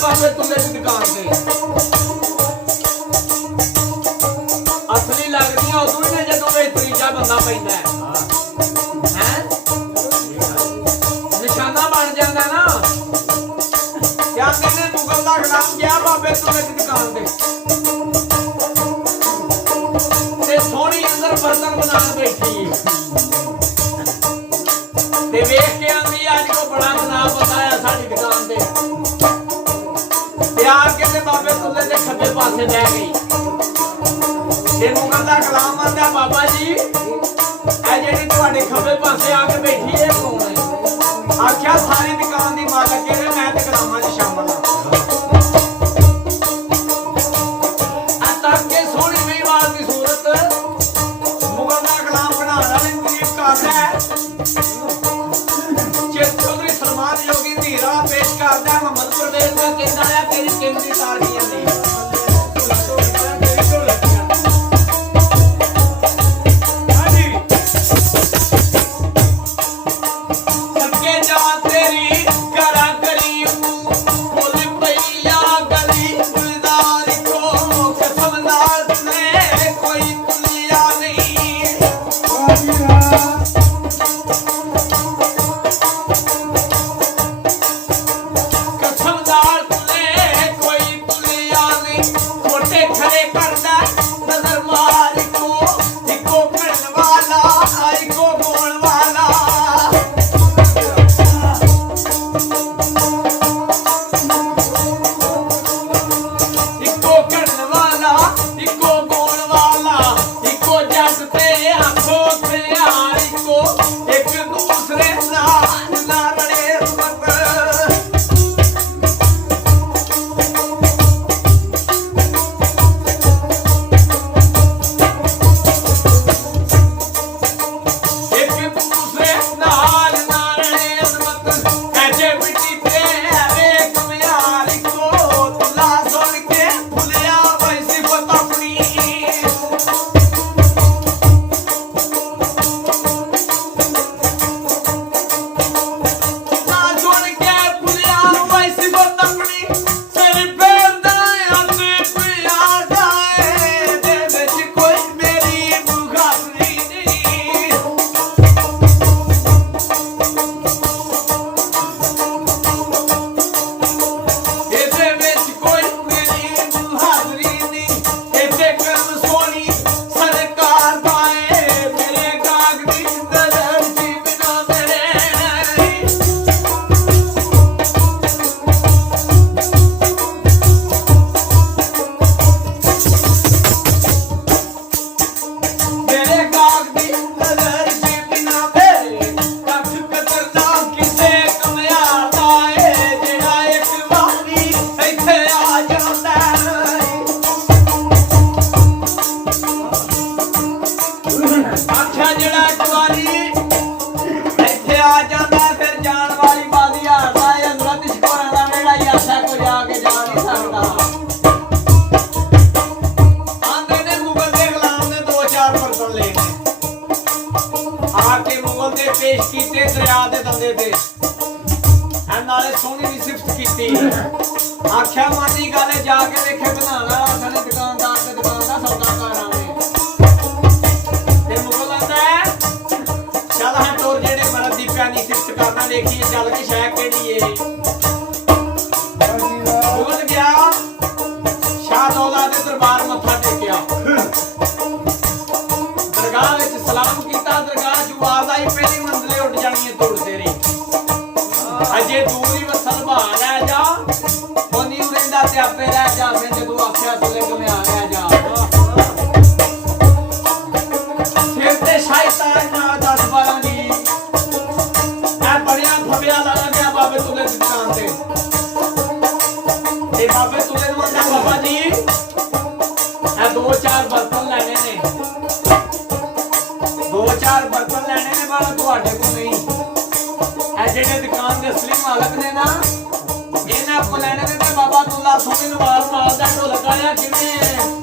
बाबे तुले की दुकान से असली लगदी उदू ही ने जदों त्रीजा बंदा पैंदा है निशाना बन जाता ना। क्या कहने मुगल का गुलाम गया बाबे तुले की दुकान से सोहनी अंदर बर्तन बना बैठी ते वेख के आंदी अज को बड़ा बना बताया साडी दुकान से आके बाबे तुले दे खब्बे पासे लै गई। मुगल का गुलाम आंदा बाबा जी ए जेहड़ी तुहाडे खब्बे पासे आके बैठी है कौन है? आख्या सारी दुकान दी मालक है मैं ते गुलामां च शामिल हां। तक के सोहनी मेवाल दी सूरत मुगल का गुलाम बनाने वाली तरीफ करदा है। चौधरी सलमान जोगी धीरा पेश करदा है मोहम्मद परवेज का कहंदा है तेरी केंद्री तारगियां नहीं पेश कीते दरिया दे दंदे ते नाले सोहनी दी सिफत कीती। आख्या मानी गल जाके वेखे बनाने वाला सारे दुकानदार ते दुकान दा सौदा करावे ते मुगल आंदा है चल हम तोर जेड़े मर्द दी प्यानी सिफत करना देखिए चल के शय केड़ी है। मुगल गया शाह दौला दे दरबार मत्था टेकिया दरगाह विच सलाम कीता। दरगाह जो आवाज आई पहली मंजिले उठ जानी तोड़ते रही अजे दूरी वसल भाल है जा कोनी उरेंदा ते आपे रह जा फिर जदों आख्या तुले कमे आ रह जा फिर ते शैतान ना 10-12 दी ए बड़िया फबिया ला गया बाबे तुले दी दुकान ते ए बाबे तुले नु आंदा बाबा जी ए 2-4 बर्तन लेने ने 2-4 बर्तन लेने ने बाबा तुहाडे को नहीं ए जेडे दुकान दे असली मालक ने ना इन्हां ਆਪਾਂ ਲੈਣੇ ਨੇ ਤੇ ਬਾਬਾ ਤੁਲਾ ਸੋਹਣੀ ਨੂੰ ਵਾਰ ਮਾਰਦਾ ਢੋਲਕ ਆਇਆ ਕਿਵੇਂ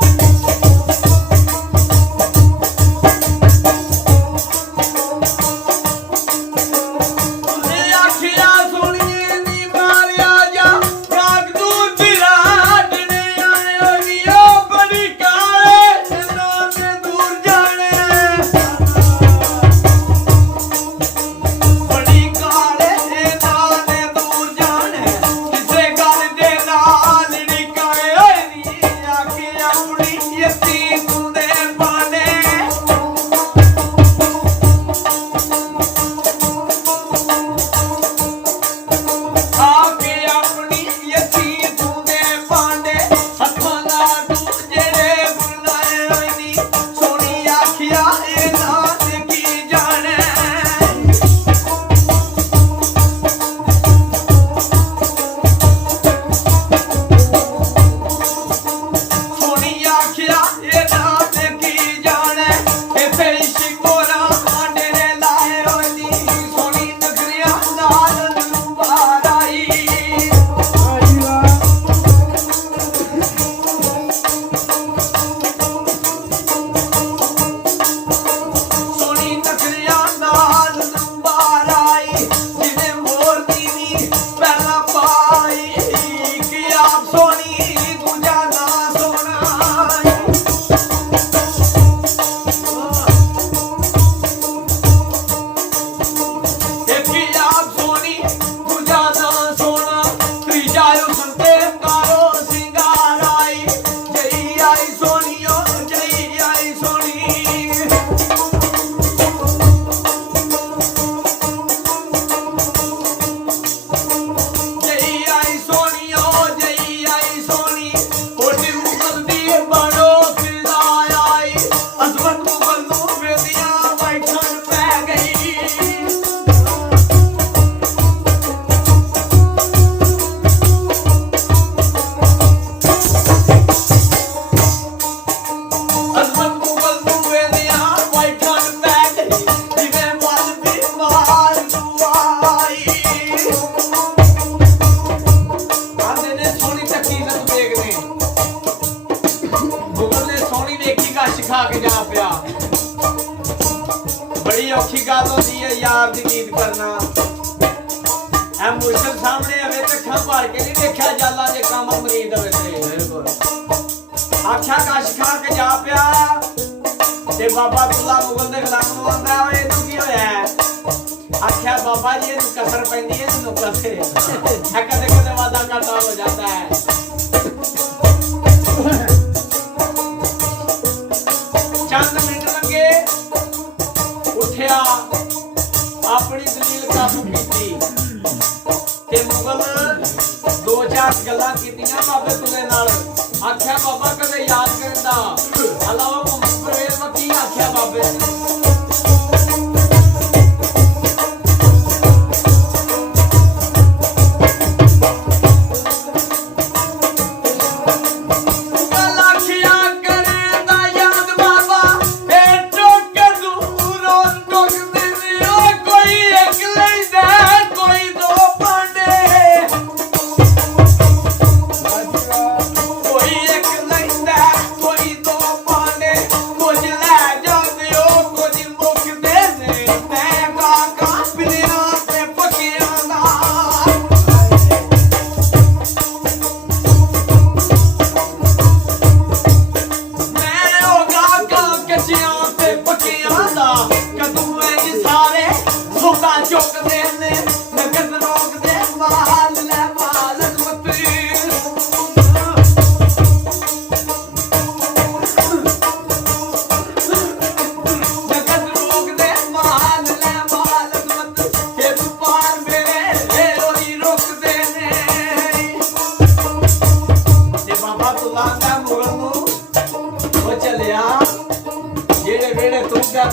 ਖਾ ਕੇ ਜਾ ਪਿਆ ਬੜੀ ਔਖੀ ਗੱਲ ਹੁੰਦੀ ਹੈ ਯਾਰ ਦੀ ਨੀਂਦ ਕਰਨਾ ਐ ਮੁਸ਼ਕਲ ਸਾਹਮਣੇ ਆਵੇ ਤੇ ਅੱਖਾਂ ਭਰ ਕੇ ਨਹੀਂ ਦੇਖਿਆ ਜਾਂਦਾ ਜੇ ਕੰਮ ਮਰੀਦ ਹੋਵੇ ਤੇ ਬਿਲਕੁਲ ਆਖਿਆ ਕਾਸ਼ ਖਾ ਕੇ ਜਾ ਪਿਆ ਤੇ ਬਾਬਾ ਤੁਲਾ ਮੁਗਲ ਦੇ ਗੁਲਾਮ ਨੂੰ ਆਂਦਾ ਓਏ ਇਹਨੂੰ ਕੀ ਹੋਇਆ ਆਖਿਆ ਬਾਬਾ ਜੀ ਇਹਨੂੰ ਕਸਰ ਪੈਂਦੀ ਹੈ ਇਹਨੂੰ ਕਸੇ ਕਦੇ ਕਦੇ ਵਾਦਾ ਘਾਟਾ ਹੋ ਜਾਂਦਾ ਹੈ ਚੰਦ ਮਿੰਟ ਲੱਗੇ ਉੱਠਿਆ ਆਪਣੀ ਦਲੀਲ ਕਾਬੂ ਕੀਤੀ ਤੇ ਮੁਗਲ ਦੋ ਚਾਰ ਗੱਲਾਂ ਕੀਤੀਆਂ ਬਾਬੇ ਤੁਲੇ ਨਾਲ ਆਖਿਆ ਬਾਬਾ ਕਦੇ ਯਾਦ ਕਰਦਾ ਅਲਾਵਾ ਮੁਹੰਮਦ ਪਰਵੇਜ਼ ਵਕੀ ਆਖਿਆ ਬਾਬੇ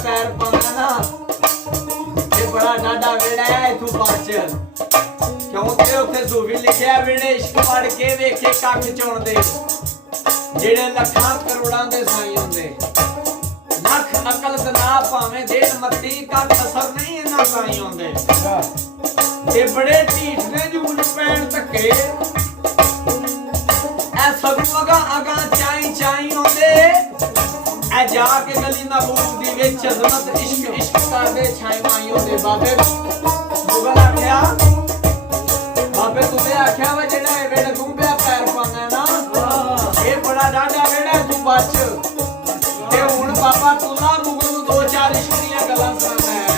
पैर पाना ना ये बड़ा डाडा वेड़ा है तू पाच क्योंकि उत्थे सूफी लिखिया वेड़े इश्क पढ़ के वेखे कख चुन दे जेड़े लखां करोड़ां दे साई हुंदे लख अकल ते ना भावें देन मत्ती कख असर नहीं इना साई हुंदे ये बड़े ढीठ ने जून पैण धक्के ਐ ਸਭੂਗਾ ਅਗਾ ਚਾਈ ਚਾਈ ਹੁੰਦੇ ਐ ਜਾ ਕੇ ਗਲੀ ਮਹਬੂਬ ਦੀ ਵਿੱਚ ਅਜ਼ਮਤ ਇਸ਼ਕ ਇਸ਼ਕ ਕਰਦੇ ਛਾਈ ਮਾਈ ਹੁੰਦੇ ਬਾਬੇ ਮੁਗਲ ਆਖਿਆ ਬਾਬੇ ਤੂੰ ਆਖਿਆ ਵਾ ਜਿਹੜਾ ਇਹ ਵੇੜਾ ਤੂੰ ਪਿਆ ਪੈਰ ਪਾਣਾ ਨਾ ਇਹ ਬੜਾ ਡਾਢਾ ਵੇੜਾ ਤੂੰ ਬਚ ਤੇ ਹੁਣ ਬਾਬਾ ਤੂੰ ਨਾ ਮੁਗਲ ਨੂੰ ਦੋ ਚਾਰ ਇਸ਼ਕ ਦੀਆਂ ਗੱਲਾਂ ਸੁਣਾਣਾ ਹੈ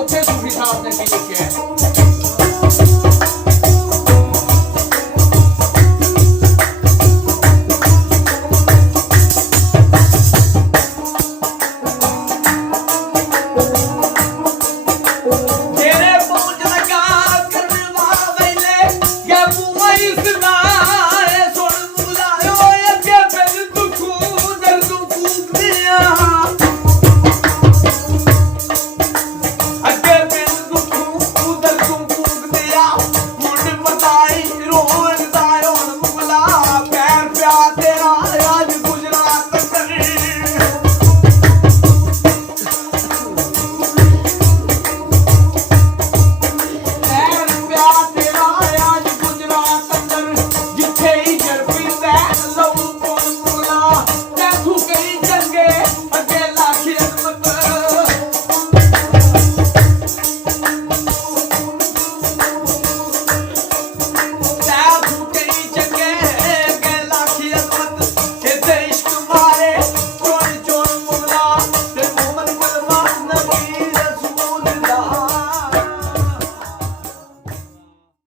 ਉੱਥੇ ਸੂਫੀ ਸਾਹਿਬ ਨੇ ਕੀ ਲਿਖਿਆ